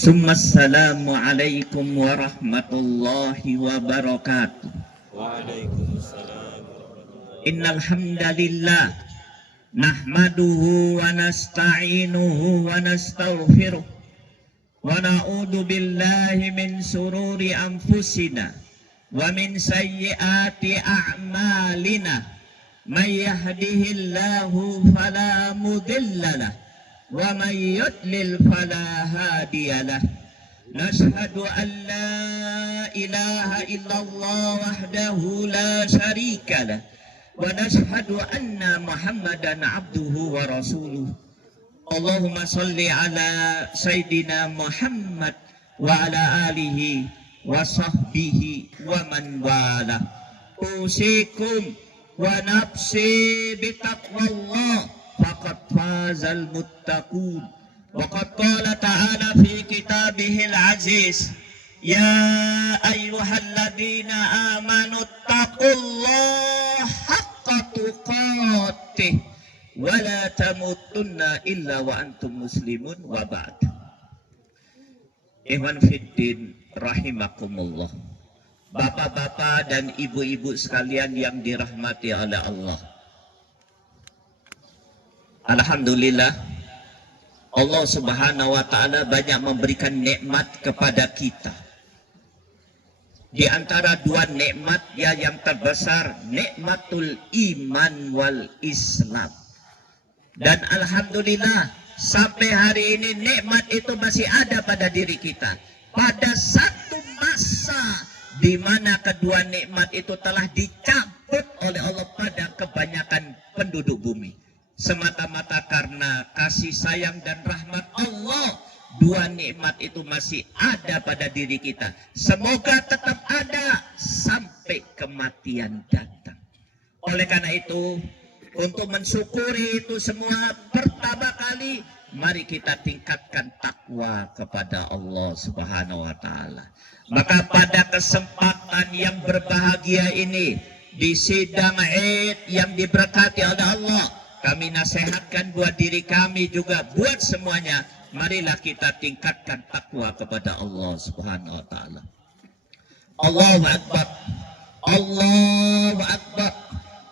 Assalamualaikum warahmatullahi wabarakatuh. Waalaikumsalam. Innal hamdalillah nahmaduhu wa nasta'inuhu wa nastaghfiruh wa na'udzu billahi min sururi anfusina wa min sayyiati a'malina. May yahdihillahu fala mudhillalah wa may yudlil fala hadiyalah. Nashhadu an la ilaha illallah wahdahu la syarikalah wa nashhadu anna Muhammadan abduhu wa rasuluh. Allahumma salli ala Sayyidina Muhammad wa ala alihi wa sahbihi wa man wala. Usikum wa nafsi bitaqwallah faqad fazal muttaqun. Wa qad qala ta'ala fi kitabihil aziz, ya ayyuhalladzina amanu taqullaha haqqa tuqatih wa la tamutunna illa wa antum muslimun wa ba'd. Ikhwan fiddin rahimakumullah. Bapak-bapak dan ibu-ibu sekalian yang dirahmati oleh Allah. Alhamdulillah, Allah Subhanahu wa ta'ala banyak memberikan nikmat kepada kita. Di antara dua nikmat yang terbesar, nikmatul iman wal Islam. Dan alhamdulillah sampai hari ini nikmat itu masih ada pada diri kita. Pada satu masa di mana kedua nikmat itu telah dicabut oleh Allah pada kebanyakan penduduk bumi. Semata-mata karena kasih sayang dan rahmat Allah, dua nikmat itu masih ada pada diri kita. Semoga tetap ada sampai kematian datang. Oleh karena itu, untuk mensyukuri itu semua, pertama kali mari kita tingkatkan takwa kepada Allah Subhanahu wa ta'ala. Maka pada kesempatan yang berbahagia ini, di sidang Id yang diberkati oleh Allah, kami nasihatkan buat diri kami juga, buat semuanya, marilah kita tingkatkan takwa kepada Allah Subhanahu wa ta'ala. Allahu Akbar, Allahu Akbar,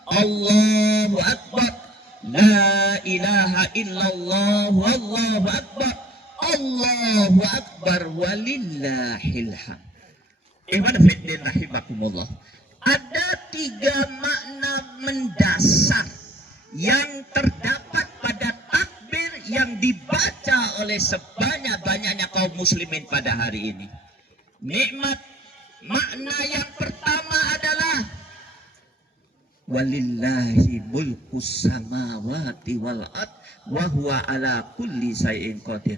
Allahu Akbar, la ilaha illallah, Allahu Akbar, Allahu Akbar, walillahil hamd. Ikhwan fillah rahimakumullah. Ada tiga makna mendasar yang terdapat pada takbir yang dibaca oleh sebanyak-banyaknya kaum muslimin pada hari ini. Nikmat makna yang pertama adalah walillahi mulkus samawati wal ard wa huwa ala kulli syai'in qadir.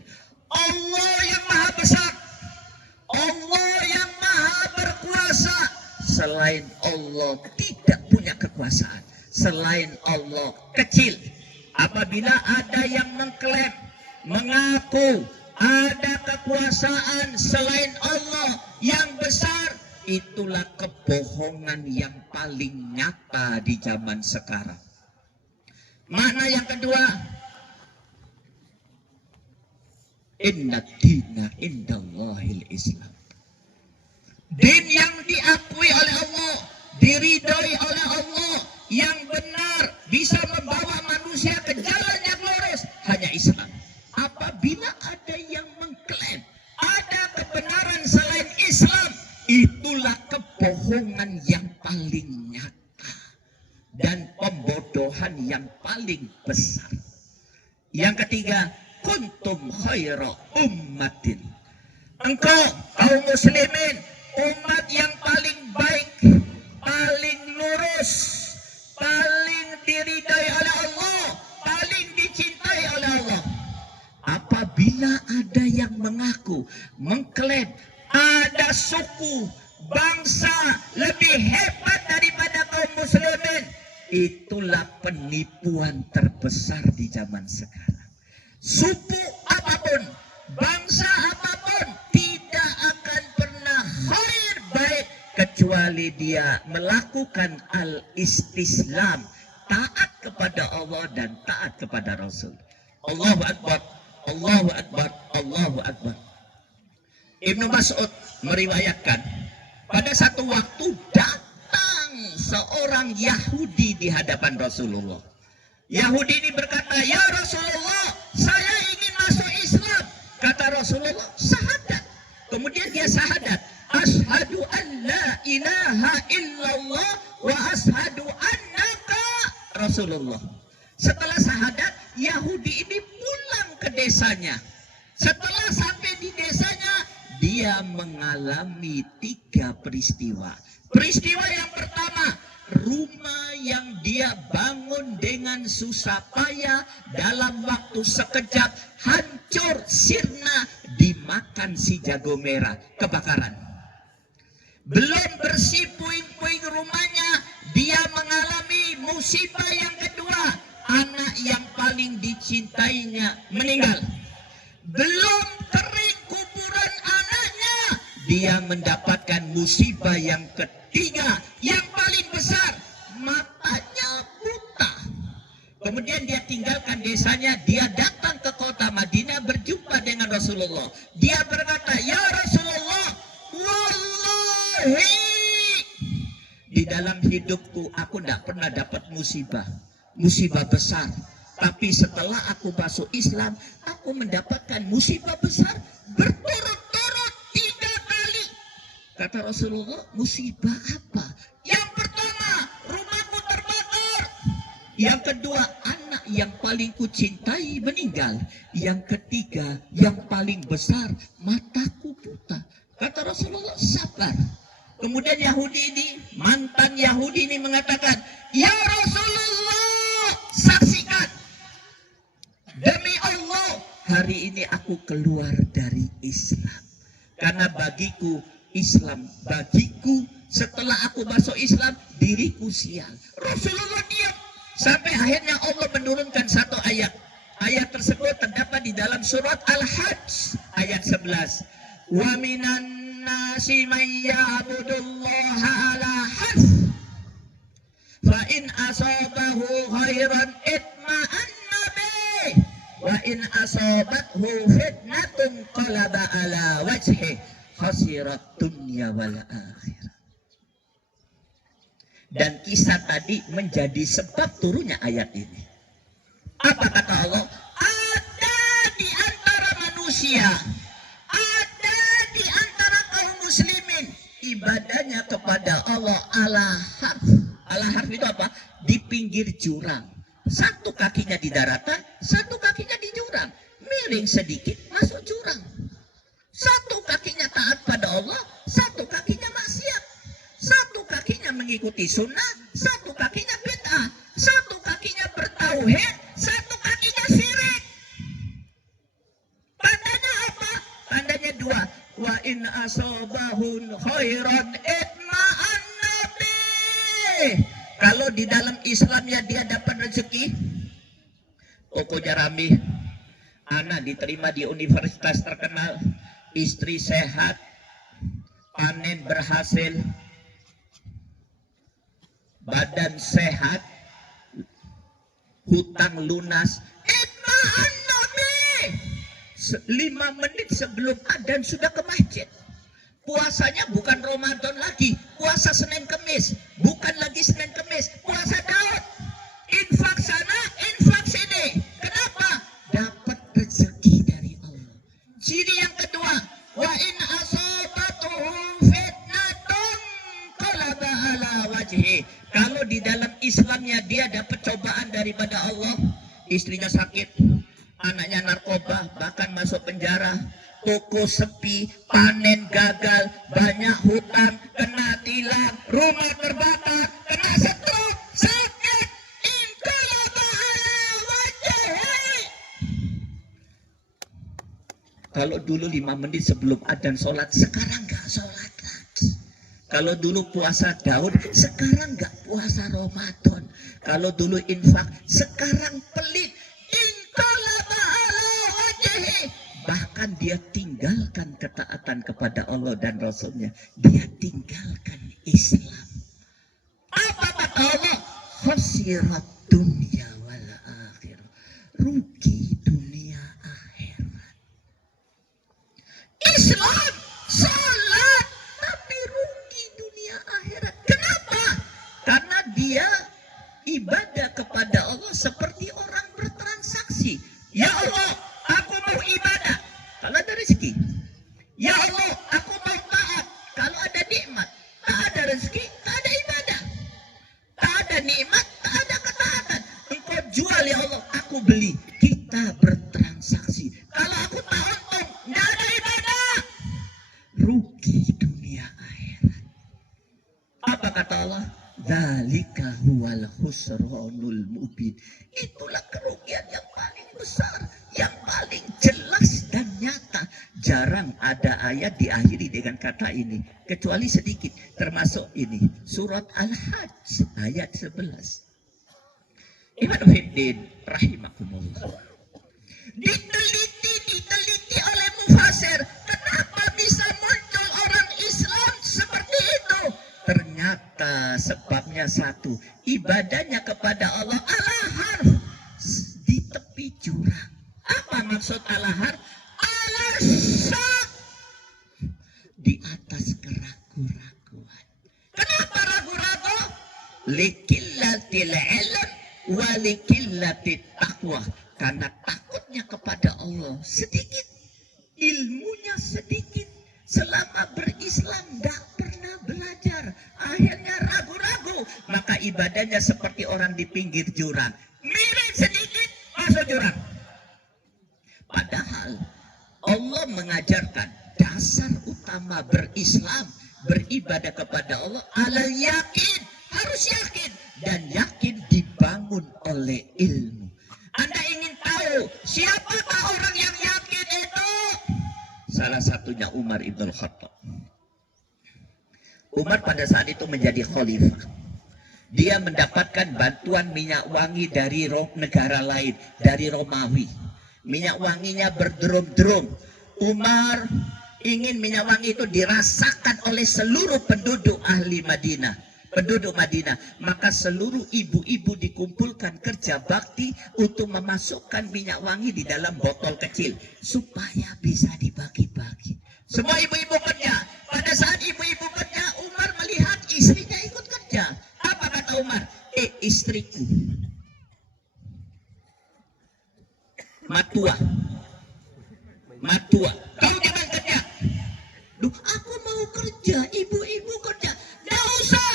Allah yang maha besar, Allah yang maha berkuasa. Selain Allah tidak punya kekuasaan. Selain Allah kecil. Apabila ada yang mengklaim, mengaku ada kekuasaan selain Allah yang besar, itulah kebohongan yang paling nyata di zaman sekarang. Makna yang kedua, inna dina indallahil Islam. Din yang diakui oleh Allah, diridhoi oleh Allah, yang benar, bisa membawa manusia ke jalan yang lurus, hanya Islam. Apabila ada yang mengklaim ada kebenaran selain Islam, itulah kebohongan yang paling nyata dan pembodohan yang paling besar. Yang ketiga, kuntum khaira ummatin. Engkau kaum muslimin, umat yang paling baik, paling lurus, paling diridai oleh Allah, paling dicintai oleh Allah. Apabila ada yang mengaku, mengklaim ada suku, bangsa lebih hebat daripada kaum muslimin, itulah penipuan terbesar di zaman sekarang. Suku apapun, bangsa apapun tidak akan pernah khair baik kecuali dia melakukan al-istislam, taat kepada Allah dan taat kepada Rasul. Allahu Akbar, Allahu Akbar, Allahu Akbar. Ibnu Mas'ud meriwayatkan, pada satu waktu datang seorang Yahudi di hadapan Rasulullah. Yahudi ini berkata, "Ya Rasulullah, saya ingin masuk Islam." Kata Rasulullah, "Syahadat." Kemudian dia syahadat, "Asyhadu an la ilaha illallah wa asyhadu annaka Rasulullah." Setelah syahadat, Yahudi ini pulang ke desanya. Setelah sampai di desanya, dia mengalami 3 peristiwa. Peristiwa yang pertama, rumah yang dia bangun dengan susah payah dalam waktu sekejap hancur sirna, dimakan si jago merah, kebakaran. Belum bersih puing-puing rumahnya, dia mengalami musibah yang kedua, anak yang paling dicintainya meninggal. Belum kering kuburan anaknya, dia mendapatkan musibah yang ketiga, yang paling besar, matanya buta. Kemudian dia tinggalkan desanya, dia datang ke kota Madinah berjumpa dengan Rasulullah. Dia berkata, "Ya Rasulullah, wallahi, di dalam hidupku aku tidak pernah dapat musibah besar. Tapi setelah aku masuk Islam, aku mendapatkan musibah besar berturut-turut 3 kali." Kata Rasulullah, "Musibah apa?" "Yang pertama, rumahku terbakar. Yang kedua, anak yang paling kucintai meninggal. Yang ketiga, yang paling besar, mataku buta." Kata Rasulullah, "Sabar." Kemudian Yahudi ini, mantan Yahudi ini mengatakan, "Ya Rasulullah, saksikan. Demi Allah, hari ini aku keluar dari Islam. Karena bagiku, Islam bagiku, setelah aku masuk Islam, diriku sial." Rasulullah diam. Sampai akhirnya Allah menurunkan satu ayat. Ayat tersebut terdapat di dalam surat Al-Hajj ayat 11. "Wa minan nasi man ya'budullaha ala harf. Fa in asabahu khairan itma'anna bih. Wa in asabathu fitnatun qalaba ala wajhi khasirat dunya wal akhirah." Dan kisah tadi menjadi sebab turunnya ayat ini. Apa kata Allah? Ada di antara manusia, ada di antara kaum muslimin, ibadahnya kepada Allah ala harf. Ala harf itu apa? Di pinggir jurang. Satu kakinya di daratan, satu kakinya di jurang. Miring sedikit, masuk jurang. Satu kakinya taat pada Allah, satu kakinya maksiat. Satu kakinya mengikuti sunnah, satu kakinya bid'ah. Satu kakinya bertauhid, satu kakinya syirik. Tandanya apa? Tandanya 2. Wa in asobahun khairan itma'anna bih. Kalau di dalam Islamnya dia dapat rezeki, pokoknya rame, anak diterima di universitas terkenal, istri sehat, panen berhasil, badan sehat, hutang lunas. Itma'an Nabi 5 menit sebelum adzan sudah ke masjid. Puasanya bukan Ramadan lagi, puasa Senin Kemis, bukan lagi Senin Kemis, puasa Daud. Infak sana, infak sini. Kenapa? Dapat rezeki dari Allah. Ciri yang kedua, wa in asabatuhu fitnatun qalaba ala wajhi. Kalau di dalam Islamnya dia dapat cobaan daripada Allah, istrinya sakit, anaknya narkoba, bahkan masuk penjara, toko sepi, panen gagal, banyak hutang, kena tilang, rumah terbakar, kena stroke, sakit, inqalaba ala wajhi. Kalau dulu 5 menit sebelum adzan sholat, sekarang nggak sholat lagi. Kalau dulu puasa Daud, sekarang nggak puasa Ramadan. Kalau dulu infak, sekarang pelit. Inqalaba ala wajhi. Bahkan dia tinggalkan ketaatan kepada Allah dan Rasulnya. Dia tinggalkan Islam. Apa kata Allah? Khasirat dunya wal akhirah. Rugi dunia akhirat. Islam rezeki. Ya Allah, aku mau taat. Kalau ada nikmat, tak ada rezeki, tak ada ibadah. Tak ada nikmat, tak ada ketaatan. Engkau jual ya Allah, aku beli. Kita bertransaksi. Kalau aku tak untung, tidak ada ibadah. Rugi dunia akhirat. Apa kata Allah? Dzalika huwal khusranul mubin. Itulah kerugian yang paling besar, yang paling jelas dan nyata. Jarang ada ayat diakhiri dengan kata ini, kecuali sedikit, termasuk ini, surat Al-Hajj ayat 11. Ibn Fiddin rahimakumullah. Diteliti oleh mufasir, kenapa bisa muncul orang Islam seperti itu? Ternyata sebabnya satu, ibadahnya kepada Allah ala harf, di tepi jurang. Apa maksud ala harf? Ala syak, di atas keraguan-raguan. Kenapa ragu-ragu? Likillatil ilm wa likillatit taqwa. Karena takutnya kepada Allah sedikit, ilmunya sedikit. Selama berislam tidak pernah belajar, akhirnya ragu-ragu, maka ibadahnya seperti orang di pinggir jurang, miring sedikit masuk jurang. Padahal Allah mengajarkan dasar utama berislam, beribadah kepada Allah alal yakin, harus yakin, dan yakin dibangun oleh ilmu. Anda ingin tahu siapakah orang yang yakin itu? Salah satunya Umar ibn Khattab. Umar pada saat itu menjadi khalifah. Dia mendapatkan bantuan minyak wangi dari negara lain, dari Romawi. Minyak wanginya berdrum-drum. Umar ingin minyak wangi itu dirasakan oleh seluruh penduduk ahli Madinah. Penduduk Madinah, maka seluruh ibu-ibu dikumpulkan kerja bakti untuk memasukkan minyak wangi di dalam botol kecil supaya bisa dibagi-bagi. Semua ibu-ibu kerja. Pada saat ibu-ibu kerja, Umar melihat istrinya ikut kerja. Apa kata Umar? Istriku, matua, kau jangan kerja. Duh, aku mau kerja, ibu-ibu kerja. Nggak usah.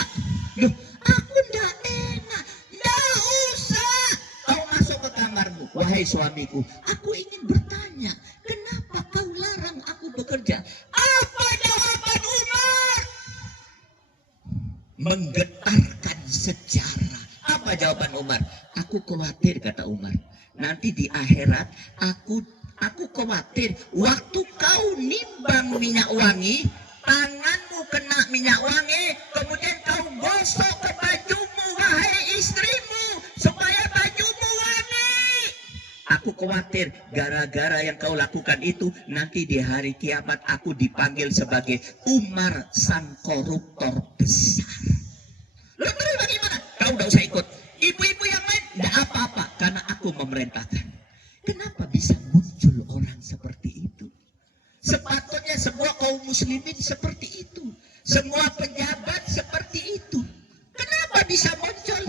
Duh, aku nggak enak. Nggak usah. Kau masuk ke kamarmu. Wahai suamiku, aku ingin bertanya, kenapa kau larang aku bekerja? Apa jawaban Umar? Menggetarkan sejarah. Apa jawaban Umar? Aku khawatir, kata Umar, nanti di akhirat aku khawatir waktu kau nimbang minyak wangi, tanganmu kena minyak wangi, kemudian kau gosok ke bajumu, wahai istrimu, supaya bajumu wangi. Aku khawatir gara-gara yang kau lakukan itu, nanti di hari kiamat aku dipanggil sebagai Umar sang koruptor besar. Lalu terus bagaimana? Kau tidak usah ikut. Ibu-ibu yang lain tidak apa-apa, karena aku memerintahkan. Kenapa bisa muncul orang seperti itu? Sepatutnya semua kaum muslimin seperti itu. Semua pejabat seperti itu. Kenapa bisa muncul?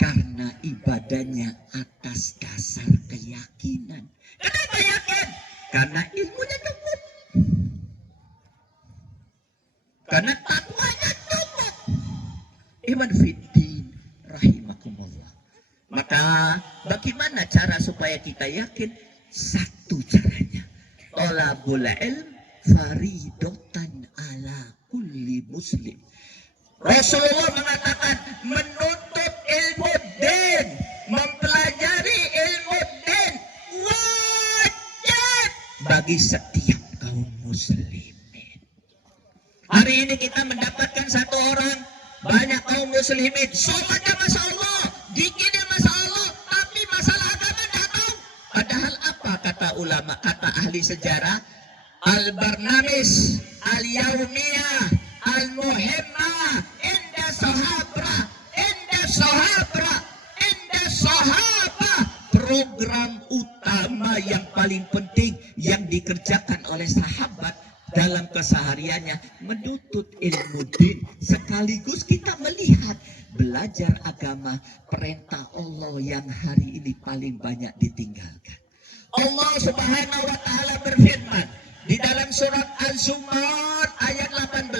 Karena ibadahnya atas dasar keyakinan. Kenapa yakin? Karena ilmunya cukup. Karena takwanya cukup. Ibn Fiddin rahimakumullah. Maka bagaimana cara supaya kita yakin? Satu caranya, thalabul ilm faridatan ala kulli muslim. Rasulullah mengatakan menuntut ilmu din, mempelajari ilmu din wajib bagi setiap kaum muslimin. Hari ini kita mendapatkan satu orang, banyak kaum muslimin sholatnya masya Allah, zikirnya masya Allah, tapi masalah agama tidak tahu. Padahal apa kata ulama, kata ahli sejarah? Al-barnamis, al-yaumiyah, al-muhimmah, inda sahabra, program utama yang paling penting yang dikerjakan oleh sahabat dalam kesehariannya menuntut ilmu din, sekaligus kita melihat belajar agama, perintah Allah yang hari ini paling banyak ditinggalkan. Allah Subhanahu wa taala berfirman, di dalam surat Az-Zumar ayat 18.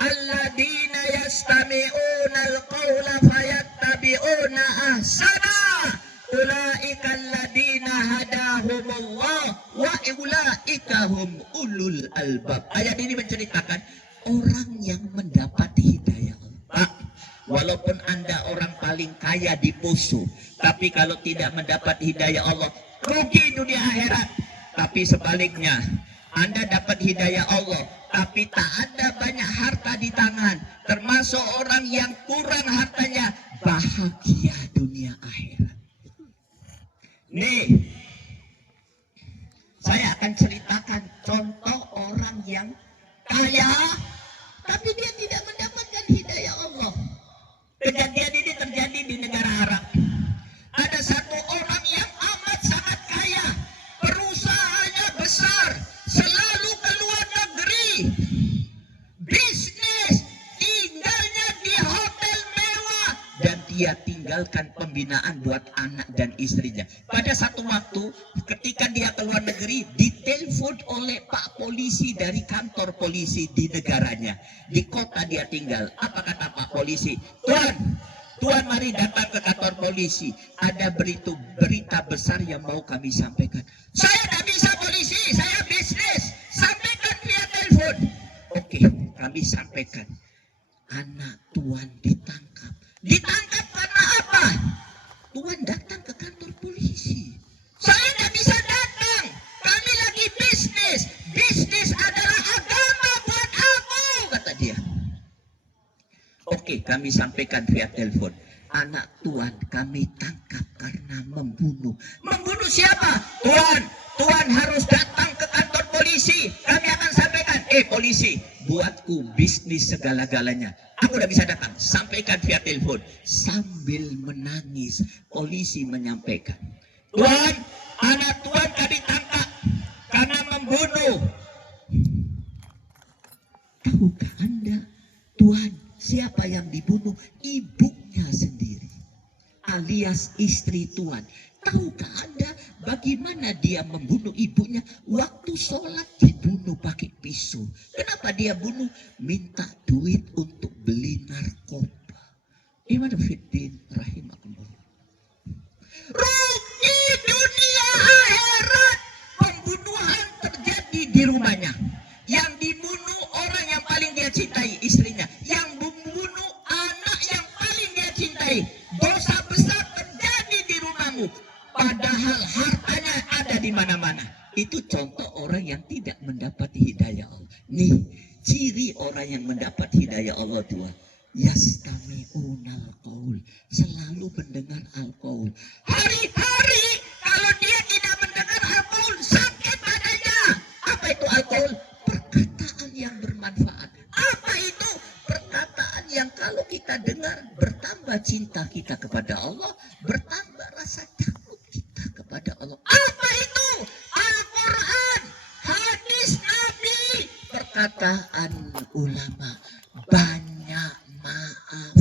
Alladzina yastami'una al-qawla fayattabi'una ahsana. Ulaika alladzina hadahumullah wa ulaika hum ulul albab. Ayat ini menceritakan orang yang mendapat hidayah. Pak, walaupun Anda orang paling kaya di Poso, tapi kalau tidak mendapat hidayah Allah, rugi dunia akhirat. Tapi sebaliknya, Anda dapat hidayah Allah, tapi tak ada banyak harta di tangan, termasuk orang yang kurang hartanya, bahagia dunia akhirat. Nih, saya akan ceritakan contoh orang yang kaya, tapi dia tidak mendapatkan hidayah Allah. Kejadian ini terjadi di negara Arab. Ada satu orang yang amat sangat kaya, perusahaannya besar, selalu ke luar negeri, bisnis, tinggalnya di hotel mewah, dan dia tinggalkan pembinaan buat anak dan istrinya. Pada satu waktu, ketika dia ke luar negeri, ditelepon oleh Pak Polisi dari kantor polisi di negaranya, di kota dia tinggal. Apa kata Pak Polisi? Tuan, mari datang ke kantor polisi. Ada berita besar yang mau kami sampaikan. Saya tak bisa polisi, saya bisnis. Sampaikan via telepon. Oke, kami sampaikan. Anak Tuan ditangkap. Ditangkap karena apa? Tuan datang ke kantor polisi. Saya tak bisa datang. Kami lagi bisnis. Bisnis adalah agama buat aku, kata dia. Oke, kami sampaikan via telepon. Anak Tuan kami tangkap karena membunuh. Membunuh siapa? Tuan harus datang ke kantor polisi. Kami akan sampaikan. Polisi, buatku bisnis segala-galanya. Aku udah bisa datang. Sampaikan via telepon. Sambil menangis, polisi menyampaikan. Tuan, anak Tuan kami tangkap karena membunuh. Tahukah Anda, Tuan, siapa yang dibunuh? Ibunya sendiri, alias istri Tuan. Tahukah Anda bagaimana dia membunuh ibunya? Waktu sholat dibunuh pakai pisau. Kenapa dia bunuh? Minta duit untuk beli narkoba. Iman fiddin rahimakumullah. Rugi dunia akhirat. Pembunuhan terjadi di rumahnya. Yang dibunuh orang yang paling dia cintai, istrinya. Yang membunuh anak yang paling dia cintai. Dosa besar terjadi di rumahmu. Padahal hartanya ada di mana-mana. Itu contoh orang yang tidak mendapat hidayah Allah. Nih, ciri orang yang mendapat hidayah Allah dua. Yastami'unal qaul, selalu mendengar al-qaul. Hari-hari kalau dia tidak mendengar al-qaul, sakit badannya. Apa itu al-qaul? Perkataan yang bermanfaat. Apa itu? Perkataan yang kalau kita dengar, bertambah cinta kita kepada Allah, bertambah rasa takut kita kepada Allah. Apa itu? Al-Quran, hadis Nabi, perkataan ulama, banyak maaf.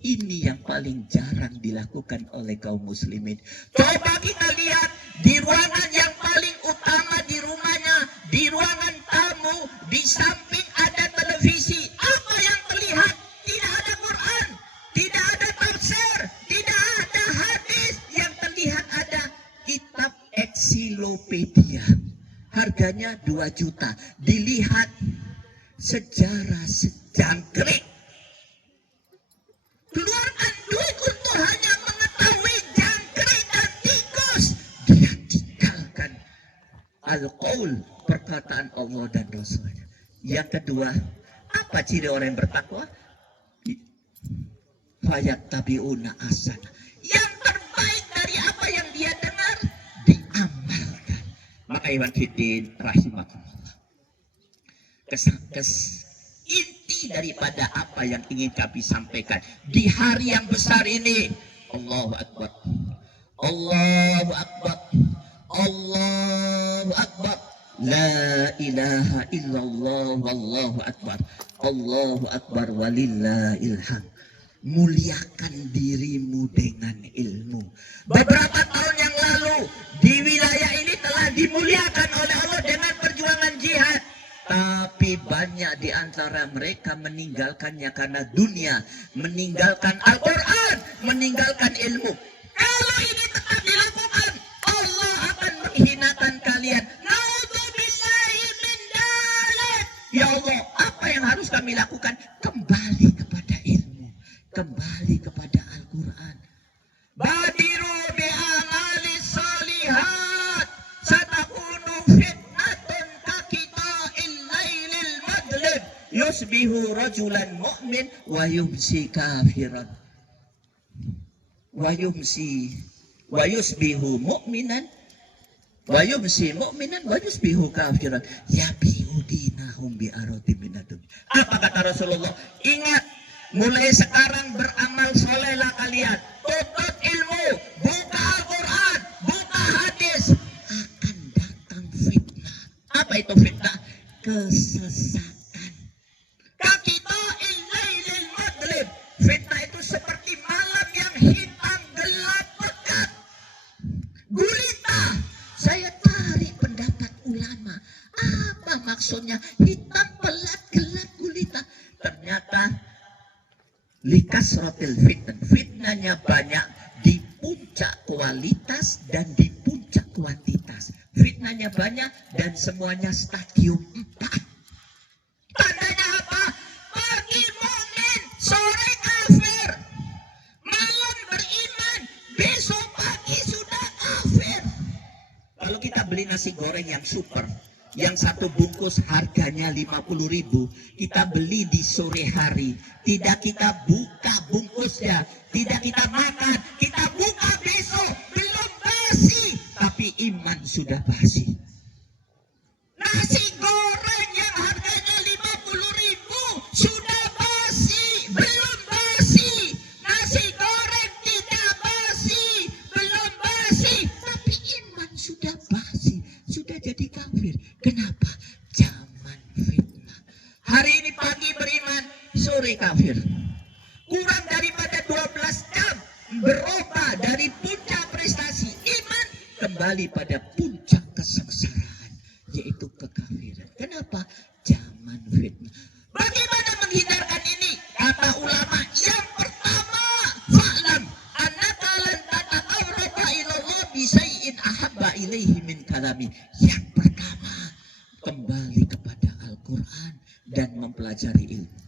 Ini yang paling jarang dilakukan oleh kaum muslimin. Coba kita lihat di ruangan yang paling utama di rumahnya, di ruangan tamu, di samping ada televisi. Apa yang terlihat? Tidak ada Quran, tidak ada tafsir, tidak ada hadis. Yang terlihat ada kitab ensiklopedia. Harganya 2 juta. Dilihat sejarah sejangkrik. Keluarkan duit untuk hanya mengetahui jangkrik dan tikus. Dia tinggalkan al-qaul, perkataan Allah dan Rasulnya. Yang kedua, apa ciri orang yang bertakwa? Fayattabi'una ahsana. Yang terbaik dari apa yang dia dengar, diamalkan. Maka iwan fiddin rahimakumullah. Inti daripada apa yang ingin kami sampaikan di hari yang besar ini, Allahu Akbar, Allahu Akbar, Allahu Akbar, la ilaha illallah, wallahu akbar, Allahu Akbar, walillahil hamd. Muliakan dirimu dengan ilmu. Beberapa tahun yang lalu di wilayah ini telah dimuliakan oleh Allah dengan perjuangan Tapi banyak di antara mereka meninggalkannya karena dunia, meninggalkan Al-Quran, meninggalkan ilmu. Kalau ini tetap dilakukan, Allah akan menghinakan kalian. Naudzubillahi min dzalik. Ya Allah, apa yang harus kami lakukan? Kembali kepada ilmu, kembali kepada Al-Quran. Badiru bi'amalis salihat satakunu fitnatun kakita'il lailil madlib yusbihu rajulan mu'min wa yumsi kafiran wa yusbihu mu'minan wa yumsi mu'minan wa yusbihu kafiran yabi'u dinahum bi'arati minadun. Apa kata Rasulullah? Ingat, mulai sekarang beramal solehlah kalian, tuntut ilmu, buka Al-Quran, buka hadis. Akan datang fitnah. Apa itu fitnah? Kesesatan. Kakita'il lailil madlib. Fitnah itu seperti malam yang hitam, gelap, pekat, gulita. Saya tarik pendapat ulama. Apa maksudnya hitam, pelat, gelap, gulita? Ternyata likasratil fitnah, fitnahnya banyak di puncak kualitas dan di puncak kuantitas. Fitnahnya banyak dan semuanya stadium 4. Tandanya apa? Pagi mukmin, sore kafir, malam beriman, besok pagi sudah kafir. Kalau kita beli nasi goreng yang super, yang satu bungkus harganya 50.000, kita beli di sore hari, tidak kita buka bungkusnya, tidak kita makan, kita buka besok, belum basi, tapi iman sudah basi. Nasi goreng yang harganya 50.000 sudah basi, belum basi. Nasi goreng tidak basi, belum basi, tapi iman sudah basi, sudah jadi kafir. Kenapa? Zaman fitnah. Hari ini pagi beriman, sore kafir. Kurang daripada 12 jam berubah dari puncak prestasi iman kembali pada puncak kesengsaraan, yaitu kekafiran. Kenapa? Zaman fitnah. Bagaimana menghindarkan ini? Kata ulama, yang pertama, fa'lam annaka lan tataqarraba ila Allah bi syai'in ahabba ilaihi min kalami. Yang pertama, kembali kepada Al-Quran dan mempelajari ilmu.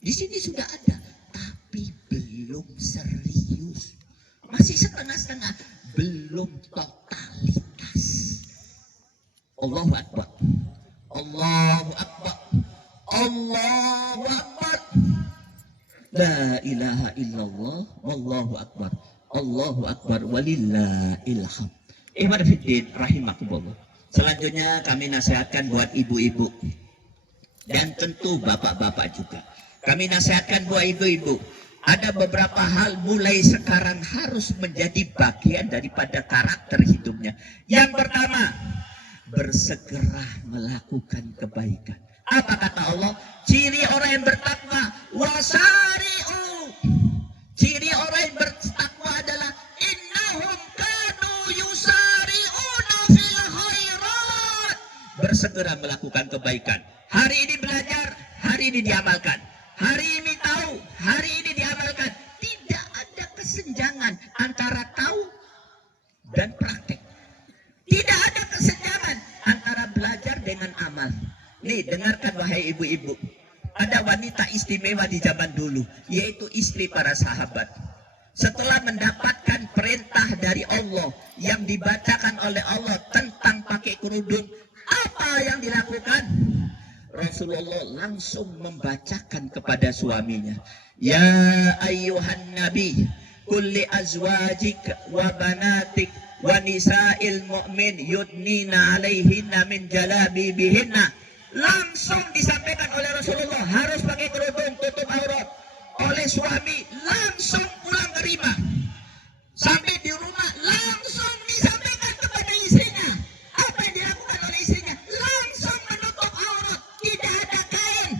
Di sini sudah ada, tapi belum serius. Masih setengah-setengah, belum totalitas. Allahu Akbar. Allahu Akbar. Allahu Akbar. La ilaha illallah. Wallahu Akbar. Allahu Akbar. Walillahil hamd. Ikhwan fiddin rahimakumullah. Selanjutnya kami nasihatkan buat ibu-ibu dan tentu bapak-bapak juga. Kami nasihatkan buat ibu-ibu, ada beberapa hal mulai sekarang harus menjadi bagian daripada karakter hidupnya. Yang pertama, bersegera melakukan kebaikan. Apa kata Allah? Ciri orang yang bertakwa, wasari'u. Ciri orang yang bertakwa adalah innahum kanu yusari'una fil khairat. Bersegera melakukan kebaikan. Hari ini belajar, hari ini diamalkan. Hari ini tahu, hari ini diamalkan. Tidak ada kesenjangan antara tahu dan praktek. Tidak ada kesenjangan antara belajar dengan amal. Nih, dengarkan wahai ibu-ibu. Ada wanita istimewa di zaman dulu, yaitu istri para sahabat. Setelah mendapatkan perintah dari Allah yang dibacakan oleh Allah tentang pakai kerudung, apa yang dilakukan? Rasulullah langsung membacakan kepada suaminya, ya ayyuhan nabi kulli azwajik wa banatik wa nisa'il mu'min yudnina alaihinna min jalabibihinna. Langsung disampaikan oleh Rasulullah harus pakai kerudung tutup aurat. Oleh suami langsung pulang ke rumah. Sampai di rumah langsung disampaikan kepada istrinya. Apa yang dilakukan oleh istrinya? Langsung menutup aurat. Tidak ada kain.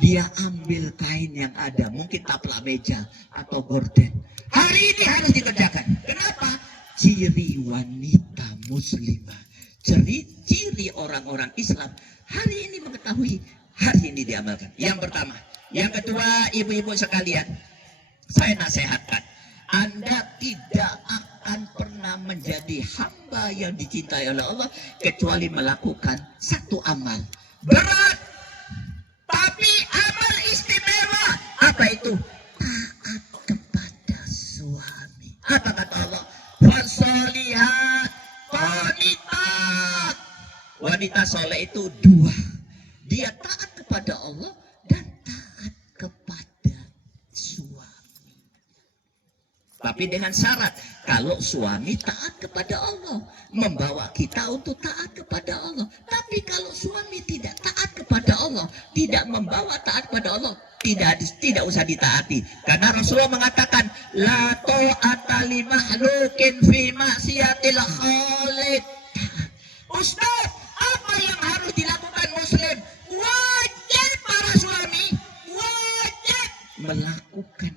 Dia ambil kain yang ada, mungkin taplak meja atau gorden. Hari ini harus dikerjakan. Kenapa? Ciri wanita muslimah, ciri orang-orang Islam hari ini mengetahui ketahui hari ini diamalkan. Yang pertama. Yang kedua, ibu-ibu sekalian, saya nasihatkan, Anda tidak akan pernah menjadi hamba yang dicintai oleh Allah kecuali melakukan satu amal berat tapi amal istimewa. Apa itu? Taat kepada suami. Apa kata Allah? Fasolihat qanitat. Wanita soleh itu dua, dia taat kepada Allah dan taat kepada suami. Tapi dengan syarat, kalau suami taat kepada Allah, membawa kita untuk taat kepada Allah. Tapi kalau suami tidak taat kepada Allah, tidak membawa taat kepada Allah, tidak usah ditaati. Karena Rasulullah mengatakan, la ta'ata li makhlukin fi maksiatil khaliq. Ustaz, apa yang harus dilakukan muslim? Wajib para suami, wajib melakukan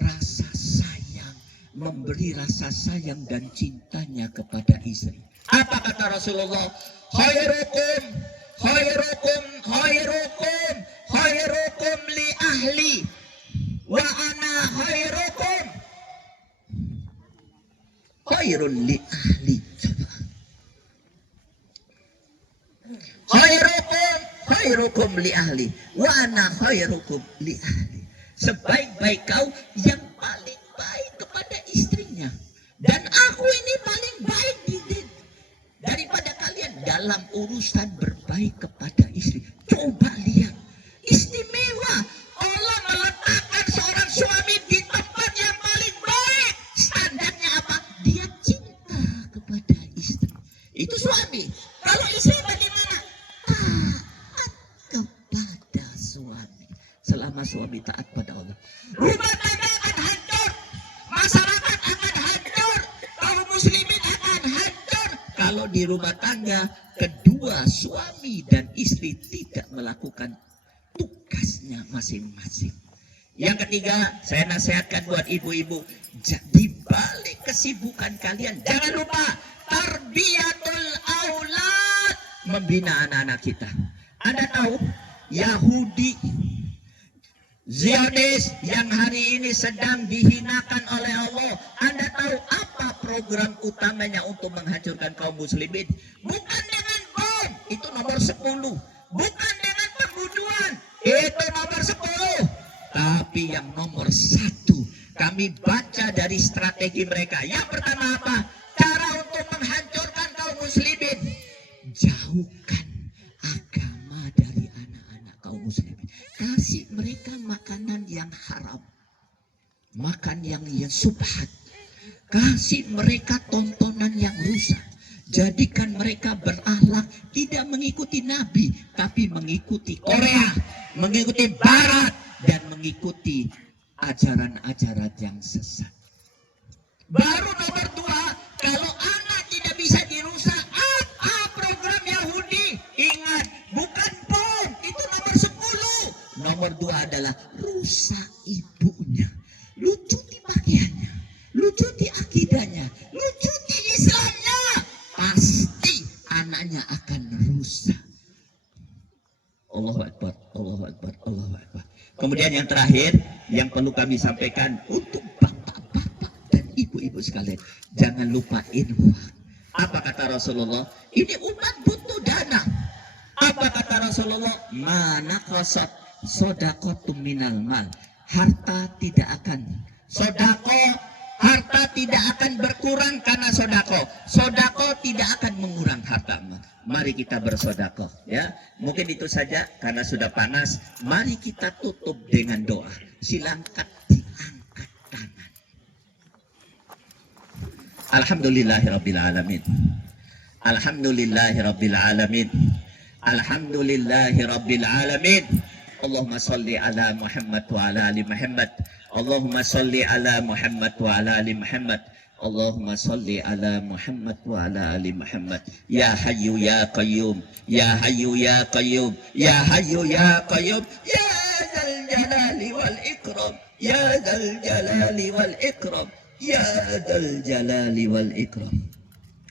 rasa sayang, memberi rasa sayang dan cintanya kepada istri. Apa kata Rasulullah? Khairukum, khairukum, khairukum, khairukum li ahli, wa ana khairukum, khairun li ahli. Khairukum, khairukum li ahli, wa ana khairukum li ahli. Sebaik-baik kau yang paling baik kepada istrinya, dan aku ini paling baik daripada kalian dalam urusan berbaik kepada istri. Coba lihat, istimewa Allah meletakkan seorang suami di tempat yang paling baik. Standarnya apa? Dia cinta kepada istri. Itu suami. Kalau istri bagaimana? Taat kepada suami. Selama suami taat pada Allah, rumah tangga akan hancur, masyarakat akan hancur, kaum muslimin akan hancur kalau di rumah tangga kedua suami dan istri tidak melakukan tugasnya masing-masing. Yang ketiga, saya nasihatkan buat ibu-ibu, di balik kesibukan kalian, jangan lupa tarbiyatul aulad, membina anak-anak kita. Anda tahu Yahudi Zionis yang hari ini sedang dihinakan oleh Allah, Anda tahu apa program utamanya untuk menghancurkan kaum muslimin? Bukan dengan bom, itu nomor 10. Bukan dengan pembunuhan, itu nomor 10. Tapi yang nomor 1, kami baca dari strategi mereka. Yang pertama apa? Cara untuk menghancurkan kaum muslimin, jauhkan agama dari anak-anak kaum muslimin. Kasih mereka makanan yang haram, makan yang subhat. Kasih mereka tontonan yang rusak. Jadikan mereka berakhlak tidak mengikuti Nabi, tapi mengikuti Korea, mengikuti Barat, dan mengikuti ajaran-ajaran yang sesat. Baru nomor 2, kalau anak tidak bisa dirusak, apa program Yahudi? Ingat, bukan bom, itu nomor 10. Nomor 2 adalah rusak ibunya, lucuti pakaiannya, lucuti akidahnya, lucuti Islamnya. Pasti anaknya akan rusak. Allahu Akbar, Allahu Akbar, Allahu Akbar. Kemudian yang terakhir yang perlu kami sampaikan untuk bapak-bapak dan ibu-ibu sekalian, jangan lupa infak. Apa kata Rasulullah? Ini umat butuh dana. Apa kata Rasulullah? Mana qasat sodakotum minal mal. Harta tidak akan harta tidak akan berkurang karena sodako. Sodako tidak akan mengurang harta. Mari kita bersodako, ya. Mungkin itu saja karena sudah panas. Mari kita tutup dengan doa. Silakan diangkat tangan. Alhamdulillahirabbil alamin. Alhamdulillahirabbil alamin. Alhamdulillahirabbil alamin. Allahumma salli ala Muhammad wa ala ali Muhammad. Allahumma salli ala Muhammad wa ala ali Muhammad. Allahumma salli ala Muhammad wa ala ali Muhammad. Ya Hayyu ya Qayyum, ya Hayyu ya Qayyum, ya Hayyu ya Qayyum, ya Dzal Jalali wal Ikram, ya Dzal Jalali wal Ikram, ya Dzal Jalali wal Ikram.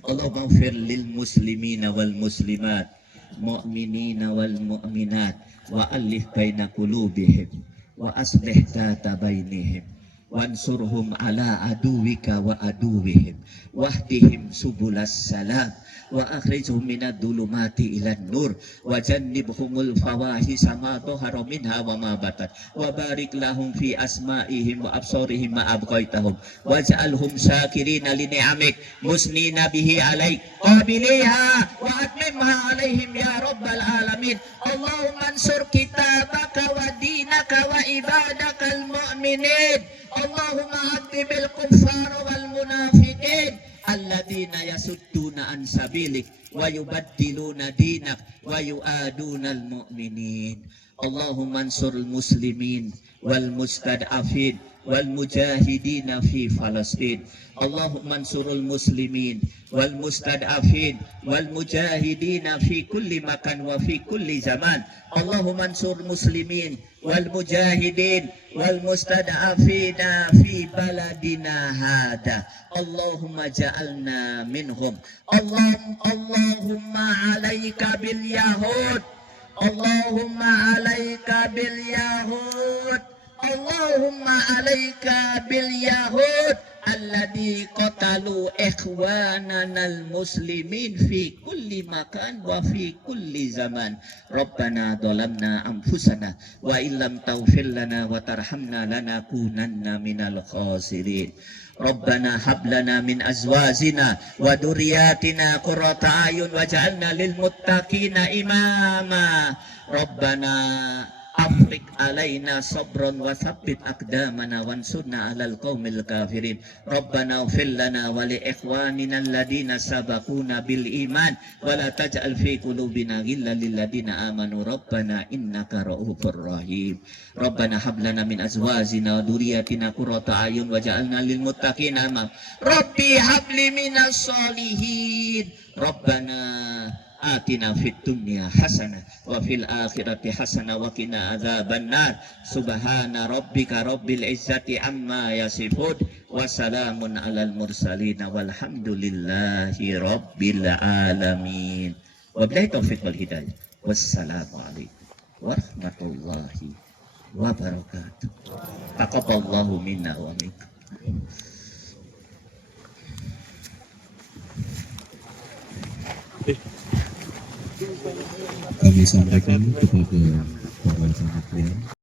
Allahumma ighfir lil muslimina wal muslimat mu'minina wal mu'minat wa alif baina qulubihim wa aslih data bainihim wansurhum ala aduwika wa aduwihim wahdihim subulas salam wa akhrijhum minad dhulumati ilan nur wa jannibhumul fawahisha ma dhahara minha wa ma batan wa barik lahum fi asma'ihim wa absarihim ma abqaitahum waj'alhum syakirina li ni'amik musnina bihi alaik qabiliha wa atmimha alaihim ya rabbal alamin Allahumma ansur kitabaka wa dinaka wa ibadakal mu'minin Allahumma hadibil kuffar wal munafiqin alladzina yasudduna an sabilik wa yubaddiluna dinak wa yu'aduna al mu'minin Allahumma ansurul muslimin wal mustad'afin wal mujahidina fi Falastin Allahumma ansurul muslimin wal mustad'afin wal mujahidina fi kulli makan wa fi kulli zaman Allahumma ansur muslimin wal mujahidin wal mustad'afina fi baladina hada Allahumma ja'alna minhum Allahumma alaika bil yahud Allahumma alaika bil yahud Allahumma alaika bil yahud alladhi qatalu ikhwanana al-muslimin fi kulli makan wa fi kulli zaman Rabbana dhalamna anfusana wa illam taghfir lana wa tarhamna lanakunanna minal khasirin Rabbana hab lana min azwajina wa dhurriyyatina qurrata a'yun waj'alna lil muttaqina imama Rabbana Afrik alaina sabran wa thabbit aqdamana wansurna alal qaumil kafirin Rabbana ighfir lana wa li ikhwanina alladhina sabaquna bil iman wa la taj'al fi qulubina ghillan lil ladzina amanu Rabbana innaka ra'ufur rahim Rabbana hab lana min azwajina wa dhurriyyatina qurrata a'yun waj'alna lil muttaqina imama Rabbi habli minas solihin Rabbana atina fid dunya hasanah wa fil akhirati hasanah wa qina adzabannar subhana rabbika rabbil izzati amma yasifun wa salamun alal mursalin walhamdulillahi rabbil alamin wabillahi taufiq wal hidayah wassalamu alaikum warahmatullahi wabarakatuh taqabbalallahu minna wa minkum. Kami sampaikan kepada para santriwan